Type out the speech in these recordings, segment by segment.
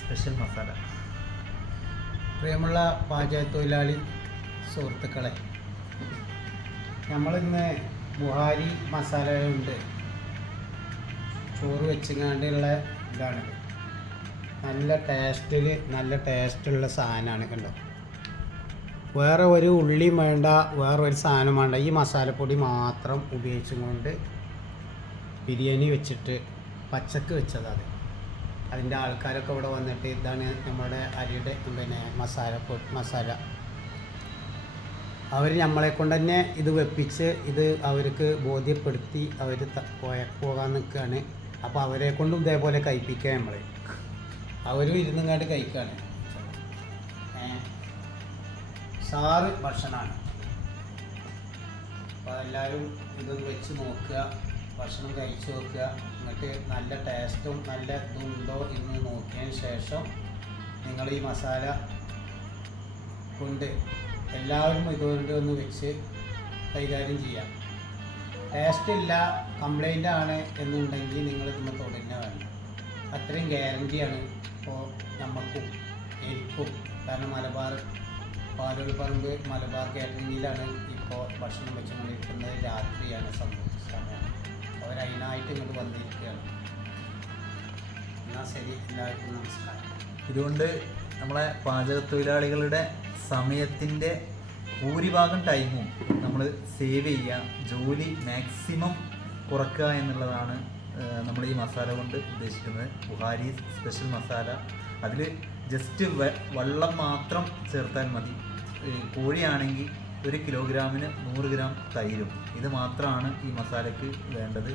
Special masala. പ്രിയമുള്ള പാചക തൊഴിലാളി സുഹൃത്തുക്കളെ, നമ്മളിന്ന് ബുഹാരി മസാല കൊണ്ട് ചോറ് വെച്ചുകൊണ്ടുള്ള ഇതാണ്. നല്ല ടേസ്റ്റുള്ള സാധനമാണ്. കണ്ടോ, വേറെ ഒരു ഉള്ളിയും വേണ്ട, വേറെ ഒരു സാധനം വേണ്ട. ഈ മസാലപ്പൊടി മാത്രം ഉപയോഗിച്ചുകൊണ്ട് ബിരിയാണി വെച്ചിട്ട് പച്ചക്ക് വെച്ചതാണ്. അതിൻ്റെ ആൾക്കാരൊക്കെ ഇവിടെ വന്നിട്ട് ഇതാണ് നമ്മുടെ അരിയുടെ മസാല അവർ നമ്മളെ കൊണ്ട് തന്നെ ഇത് വെപ്പിച്ച് ഇത് അവർക്ക് ബോധ്യപ്പെടുത്തി അവർ പോകാൻ നിൽക്കുകയാണ്. അപ്പോൾ അവരെ കൊണ്ടും ഇതേപോലെ കഴിപ്പിക്കുക. അവരും ഇരുന്നുങ്ങാണ്ട് കഴിക്കുകയാണ്. സാറ് ഭക്ഷണമാണ്. അപ്പോൾ എല്ലാവരും ഇതൊന്ന് വെച്ച് നോക്കുക, ഭക്ഷണം കഴിച്ച് നോക്കുക. എന്നിട്ട് നല്ല ടേസ്റ്റും നല്ല ഇതുണ്ടോ എന്ന് നോക്കിയതിന് ശേഷം നിങ്ങൾ ഈ മസാല കൊണ്ട് എല്ലാവരും ഇതുകൊണ്ട് ഒന്ന് വെച്ച് കൈകാര്യം ചെയ്യാം. ടേസ്റ്റ് ഇല്ല, കംപ്ലൈൻ്റ് ആണ് എന്നുണ്ടെങ്കിൽ നിങ്ങൾ ഇതിന് തുടങ്ങുക വേണ്ട. അത്രയും ഗ്യാരണ്ടിയാണ് ഇപ്പോൾ നമുക്കും എനിക്കും. കാരണം പാലോളിപ്പറമ്പ് മലബാർ കാറ്ററിങ്ങിലാണ് ഇപ്പോൾ ഭക്ഷണം വെച്ചുകൊണ്ടിരിക്കുന്നത്. രാത്രിയാണ് സമയം. അവരതിനായിട്ട് ഇങ്ങോട്ട് വന്നിരിക്കുകയാണ്. എന്നാൽ ശരി, എല്ലാവർക്കും നമസ്കാരം. ഇതുകൊണ്ട് നമ്മളെ പാചക തൊഴിലാളികളുടെ സമയത്തിൻ്റെ ഭൂരിഭാഗം ടൈമും നമ്മൾ സേവ് ചെയ്യുക, ജോലി മാക്സിമം കുറക്കുക എന്നുള്ളതാണ് നമ്മൾ ഈ മസാല കൊണ്ട് ഉദ്ദേശിക്കുന്നത്. ബുഹാരി സ്പെഷ്യൽ മസാല. അതിൽ ജസ്റ്റ് വെള്ളം മാത്രം ചേർത്താൽ മതി. കോഴിയാണെങ്കിൽ 1 കിലോഗ്രാമിന് 100 ഗ്രാം തൈരും. ഇത് മാത്രമാണ് ഈ മസാലയ്ക്ക് വേണ്ടത്.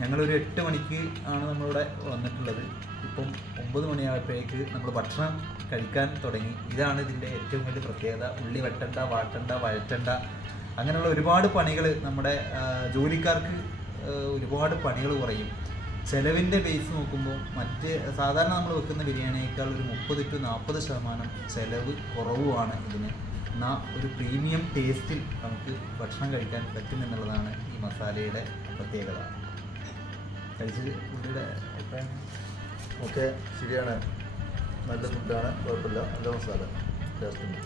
ഞങ്ങളൊരു 8 മണിക്ക് ആണ് നമ്മളിവിടെ വന്നിട്ടുള്ളത്. ഇപ്പം 9 മണിയായപ്പോഴേക്ക് നമ്മൾ ഭക്ഷണം കഴിക്കാൻ തുടങ്ങി. ഇതാണ് ഇതിൻ്റെ ഏറ്റവും വലിയ പ്രത്യേകത. ഉള്ളി വെട്ടണ്ട, വാട്ടണ്ട, വഴറ്റണ്ട, അങ്ങനെയുള്ള ഒരുപാട് പണികൾ നമ്മുടെ ജോലിക്കാർക്ക് ഒരുപാട് പണികൾ കുറയും. ചിലവിൻ്റെ ബേസ് നോക്കുമ്പോൾ സാധാരണ നമ്മൾ വെക്കുന്ന ബിരിയാണിയേക്കാൾ ഒരു 30 to 40% ചിലവ് കുറവുമാണ് ഇതിന്. എന്നാൽ ഒരു പ്രീമിയം ടേസ്റ്റിൽ നമുക്ക് ഭക്ഷണം കഴിക്കാൻ പറ്റുമെന്നുള്ളതാണ് ഈ മസാലയുടെ പ്രത്യേകത. കഴിച്ചത് പുള്ളിയുടെ അഭിപ്രായം? ഓക്കെ, ശരിയാണ്. നല്ല ഫുഡാണ്, കുഴപ്പമില്ല. നല്ല മസാല, ടേസ്റ്റ് ഉണ്ട്.